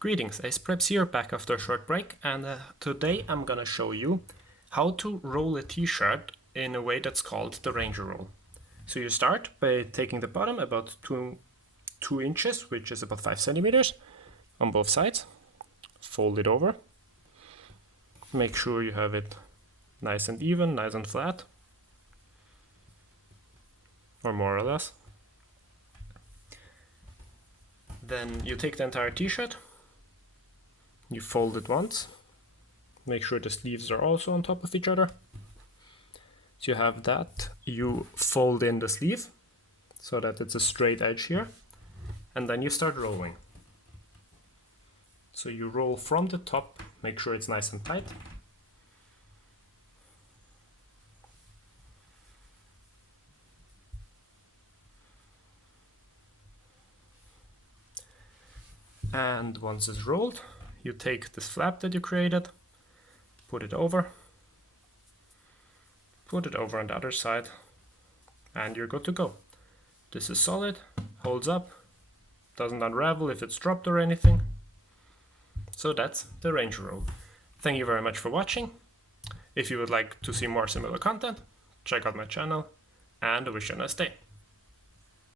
Greetings, AcePreps here, back after a short break, and today I'm gonna show you how to roll a t-shirt in a way that's called the Ranger roll. So you start by taking the bottom about 2 inches, which is about 5 centimeters, on both sides. Fold it over. Make sure you have it nice and even, nice and flat, or more or less. Then you take the entire t-shirt, you fold it once, make sure the sleeves are also on top of each other. So you have that, you fold in the sleeve so that it's a straight edge here, and then you start rolling. So you roll from the top, make sure it's nice and tight. And once it's rolled, you take this flap that you created, put it over on the other side, and you're good to go. This is solid, holds up, doesn't unravel if it's dropped or anything. So that's the Ranger roll. Thank you very much for watching. If you would like to see more similar content, check out my channel, and I wish you a nice day.